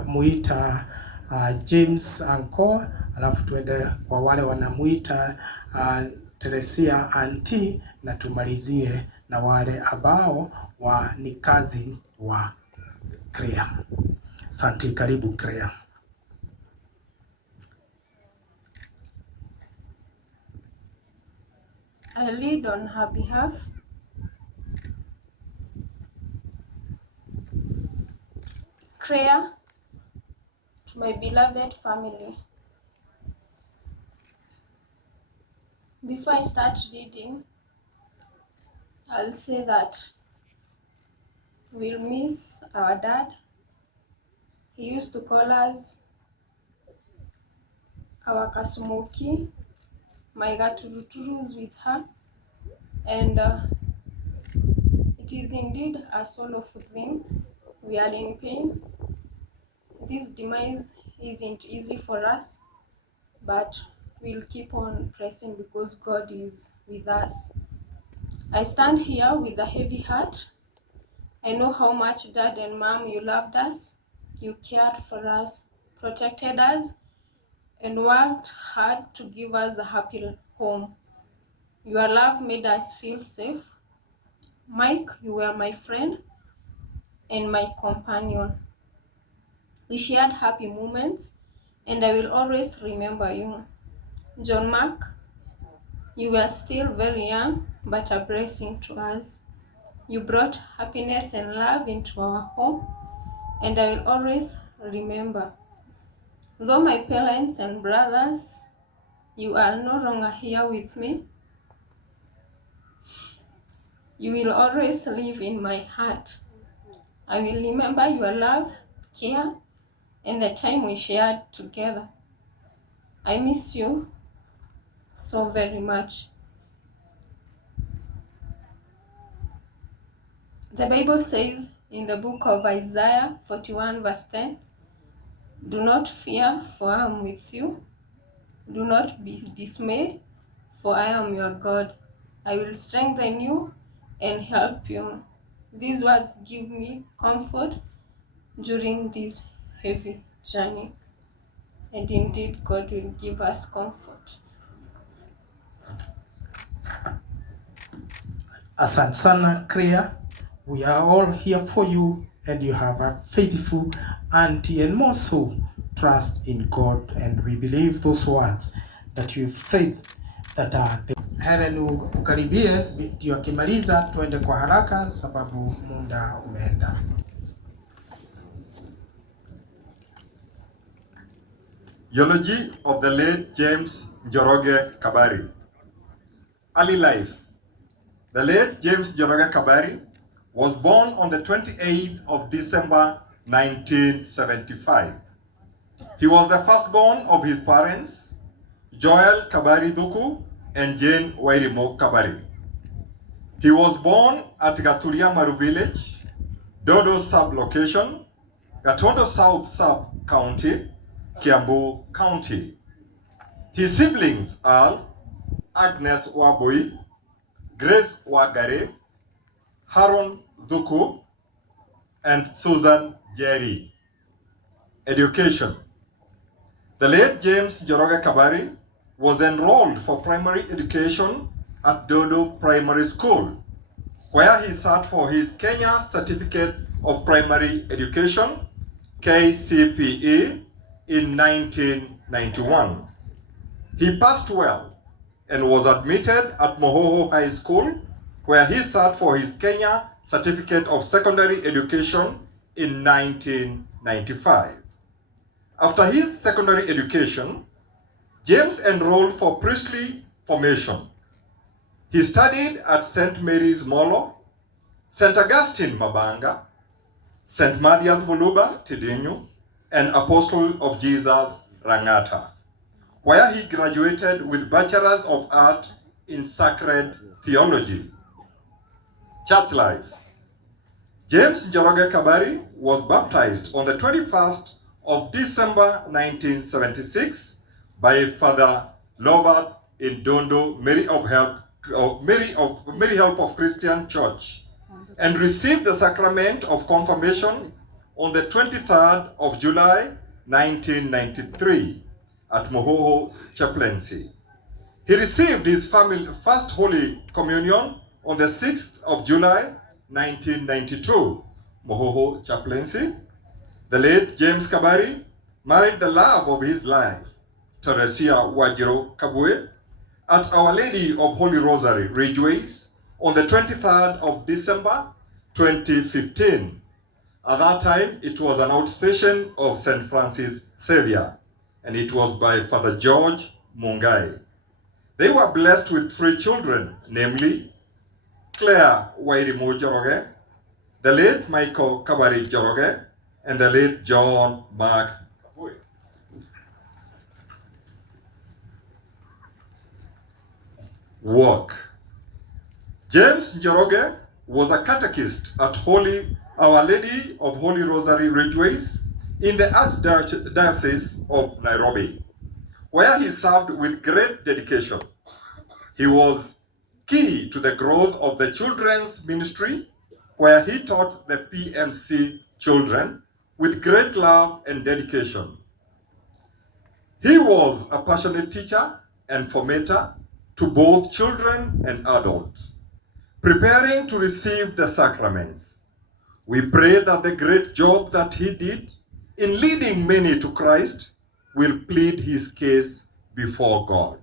wanamuita James Uncle, alafu tuende kwa wale wanamuita Teresia auntie, na tumalizie na wale ambao ni kazi wa Crea. Santi, karibu Crea. I lead on her behalf. Crea, to my beloved family. Before I start reading, I'll say that we'll miss our dad. He used to call us our kasumuki, my gaturuturus with her, and it is indeed a sorrowful thing. We are in pain. This demise isn't easy for us, but we'll keep on pressing because God is with us. I stand here with a heavy heart. I know how much Dad and Mom, you loved us, you cared for us, protected us, and worked hard to give us a happy home. Your love made us feel safe. Mike, you were my friend and my companion. We shared happy moments, and I will always remember you. John Mark, you were still very young, but a blessing to us. You brought happiness and love into our home, and I will always remember. Though my parents and brothers, you are no longer here with me, you will always live in my heart. I will remember your love, care, and the time we shared together. I miss you so very much. The Bible says in the book of Isaiah 41 verse 10, do not fear, for I am with you. Do not be dismayed, for I am your God. I will strengthen you and help you. These words give me comfort during this heavy journey. And indeed, God will give us comfort. Asante sana Crea. We are all here for you, and you have a faithful auntie, and more so trust in God, and we believe those words that you've said that are the... Helen, ukaribie ndio akimaliza tuende kwa haraka sababu muda umeenda. Eulogy of the late James Njoroge Kabari. Early life. The late James Njoroge Kabari was born on the 28th of December 1975. He was the firstborn of his parents, Joel Kabari Duku and Jane Wairimo Kabari. He was born at Gaturia Maru village, Dodo sub-location, Gatondo South sub-county, Kiambu County. His siblings are Agnes Wabui, Grace Wagare, Haron Duku, and Susan Jerry. Education. The late James Njoroge Kabari was enrolled for primary education at Dodo Primary School, where he sat for his Kenya Certificate of Primary Education, KCPE, in 1991. He passed well and was admitted at Mohoho High School, where he sat for his Kenya Certificate of Secondary Education in 1995. After his secondary education, James enrolled for priestly formation. He studied at St. Mary's Molo, St. Augustine Mabanga, St. Mathias Buluba Tidenyu, and Apostle of Jesus Rangata, where he graduated with Bachelor's of Art in Sacred Theology. Church life. James Njoroge Kabari was baptized on the 21st of December 1976 by Father Lovett in Dondo, Mary Help of Christian Church, and received the sacrament of confirmation on the 23rd of July, 1993 at Mohoho Chaplaincy. He received his first Holy Communion on the 6th of July, 1992, Mohoho Chaplaincy. The late James Kabari married the love of his life, Teresia Wajiro Kabwe, at Our Lady of Holy Rosary, Ridgeways, on the 23rd of December, 2015. At that time, it was an outstation of St. Francis Xavier, and it was by Father George Mungai. They were blessed with 3 children, namely Claire Wairimu Joroge, the late Michael Kabari Joroge, and the late John Mark. Work. James Njoroge was a catechist at Our Lady of Holy Rosary Ridgeways in the Archdiocese of Nairobi, where he served with great dedication. He was key to the growth of the children's ministry, where he taught the PMC children with great love and dedication. He was a passionate teacher and formator to both children and adults, preparing to receive the sacraments. We pray that the great job that he did in leading many to Christ will plead his case before God.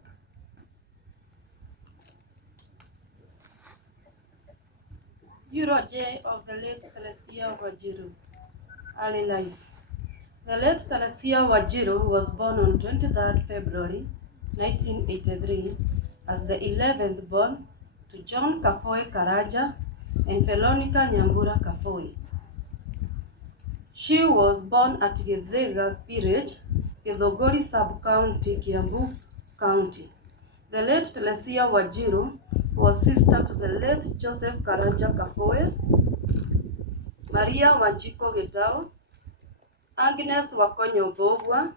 Eulogy of the late Teresia Wajiro. Early life. The late Teresia Wajiro was born on 23rd February 1983 as the 11th born to John Kafoi Karaja and Veronica Nyambura Kafoi. She was born at Githega village, Githogori sub-county, Kiambu County. The late Teresia Wajiro was sister to the late Joseph Karaja Kafoi, Maria Wanjiko Getao, Agnes Wakonyo Bogwa,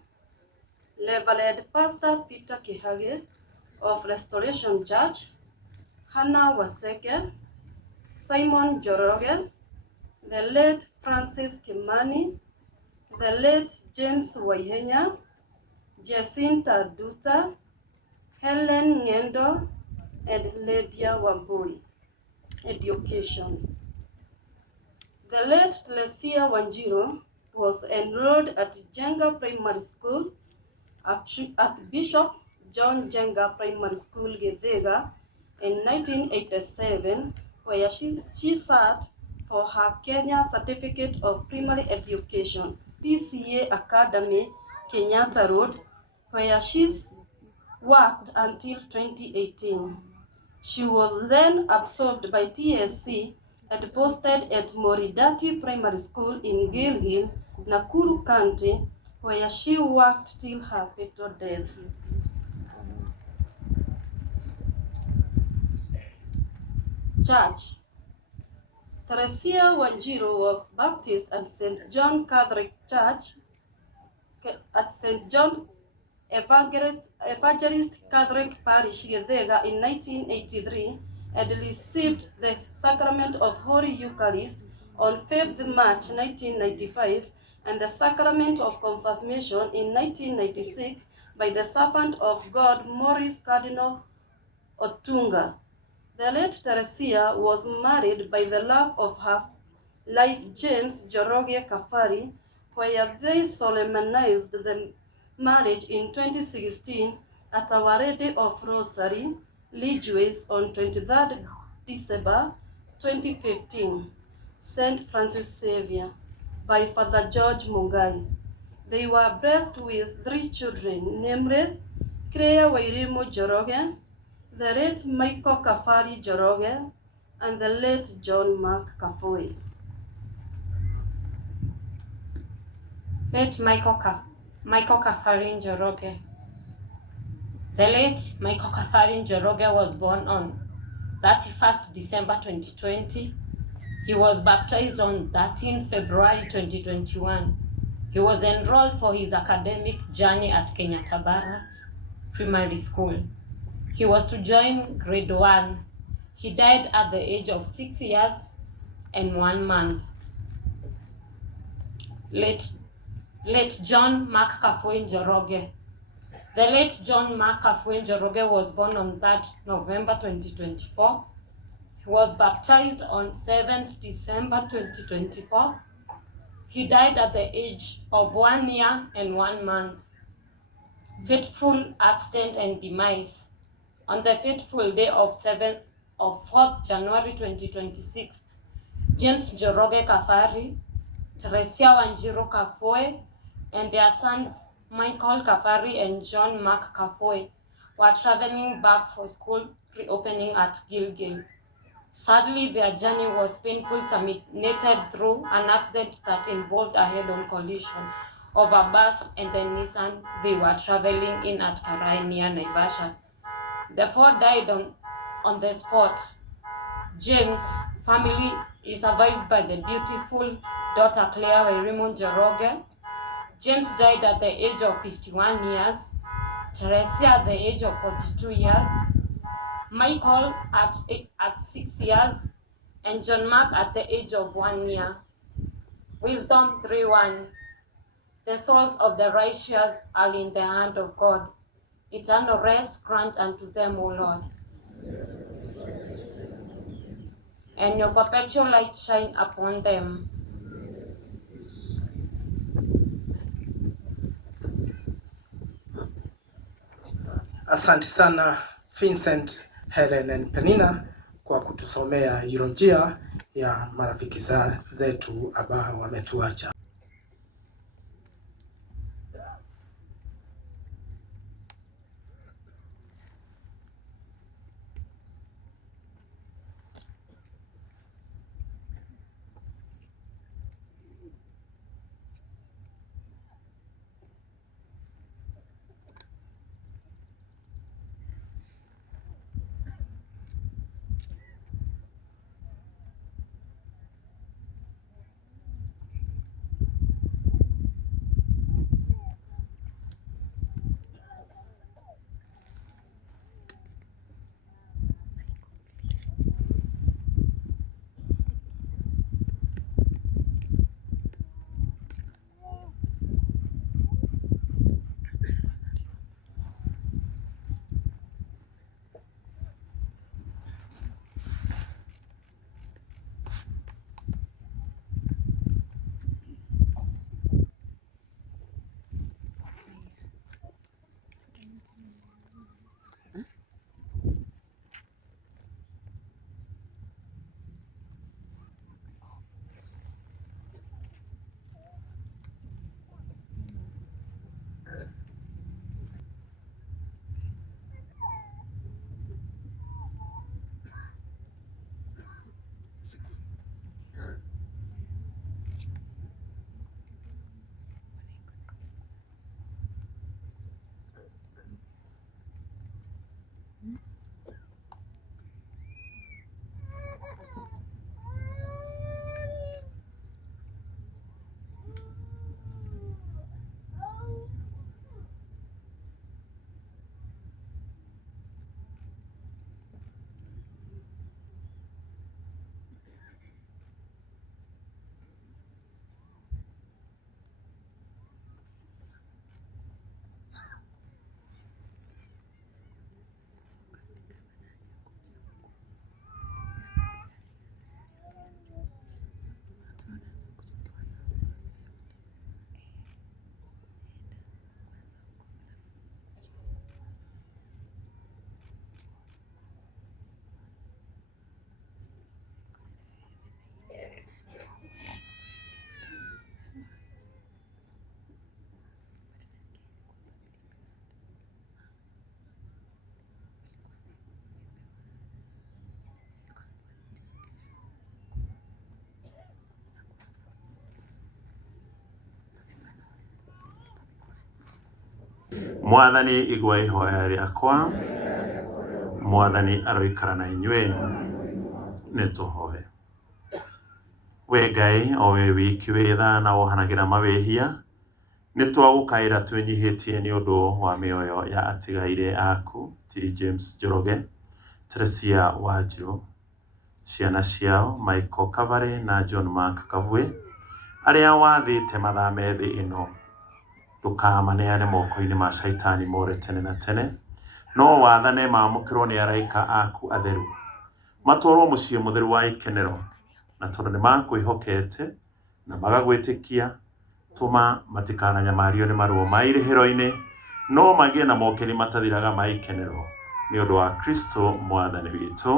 Reverend Pastor Peter Kihage of Restoration Church, Hannah Waseke, Simon Joroge, the late Francis Kimani, the late James Waihenya, Jacinta Duta, Helen Ngendo, and Lydia Wambui. Education. The late Teresia Wanjiro was enrolled at Jenga Primary School, at Bishop John Jenga Primary School, Githega, in 1987, where she sat for her Kenya Certificate of Primary Education, PCA Academy, Kenyatta Road, where she worked until 2018. She was then absorbed by TSC and posted at Moridati Primary School in Gilgil, Nakuru County, where she worked till her fatal death. Church. Teresia Wanjiro was baptized at St. John Catholic Church, at St. John Evangelist Catholic Parish, Githega, in 1983, and received the sacrament of Holy Eucharist on 5th March 1995, and the sacrament of confirmation in 1996 by the servant of God Maurice Cardinal Otunga. The late Teresia was married by the love of her life, James Joroge Kafari, where they solemnized the marriage in 2016 at Our Lady of Rosary, Ridgeways, on 23rd December 2015, St. Francis Xavier, by Father George Mungai. They were blessed with 3 children, namely Claire Wairimu Joroge, the late Michael Kafari Joroge, and the late John Mark Kafoi. Late Michael Kafari Njoroge. The late Michael Kafari Njoroge was born on 31st December 2020. He was baptized on 13 February 2021. He was enrolled for his academic journey at Kenyatta Barracks Primary School. He was to join grade 1. He died at the age of 6 years and 1 month. late John Mark Kafui Njoroge. The late John Mark Kafui Njoroge was born on 3rd November 2024. He was baptized on 7th December 2024. He died at the age of 1 year and 1 month. Fateful accident and demise. On the fateful day of 4th January 2026, James Njoroge Kabari, Teresia Wajiro Kafue, and their sons Michael Kabari and John Mark Kafue were traveling back for school reopening at Gilgil. Sadly, their journey was painfully terminated through an accident that involved a head-on collision of a bus and the Nissan they were traveling in at Karai near Naivasha. The four died on the spot. James' family is survived by the beautiful daughter Claire Wairimu Njoroge. James died at the age of 51 years, Teresia at the age of 42 years, Michael at 6 years, and John Mark at the age of 1 year. Wisdom 3:1. The souls of the righteous are in the hand of God. Eternal rest grant unto them, O Lord. And your perpetual light shine upon them. Asante sana Vincent, Helen and Penina kwa kutusomea eulogia ya marafiki zetu ambao wametuacha. Mwathani igua ihoya riakwa, Mwathani aroikara na inyue, nituhoe. We Ngai o we wiki witha na wohanagira mawehia, nitwagukaira twinyihitie ni undu wa mioyo ya atigaire aku ti James Njoroge, Teresia Wajiro, ciana ciao Michael Kabari na John Mark Kafue, aria wathite mathame thi ino ndukamaneane moko-ini ma shaitani more tene na tene, no wathane maamukirwo ni araika aku atheru matwarwo muciĩ mutheru wa ikenero, na tondu ni makwĩhokete na magagwĩtĩkia, tuma matikananyamario ni maruo ma irĩhĩro-inĩ, no magie na mokĩri matathiraga ma ikenero nĩ ũndũ wa Kristo mwathani witũ.